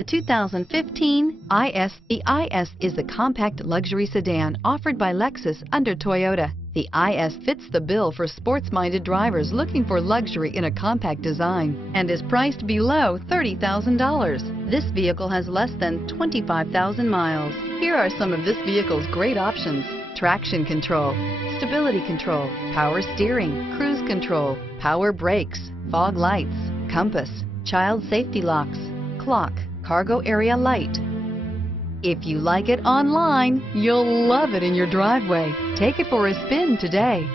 The 2015 IS. The IS is the compact luxury sedan offered by Lexus under Toyota. The IS fits the bill for sports-minded drivers looking for luxury in a compact design and is priced below $30,000. This vehicle has less than 25,000 miles. Here are some of this vehicle's great options: traction control, stability control, power steering, cruise control, power brakes, fog lights, compass, child safety locks, clock, cargo area light. If you like it online, you'll love it in your driveway. Take it for a spin today.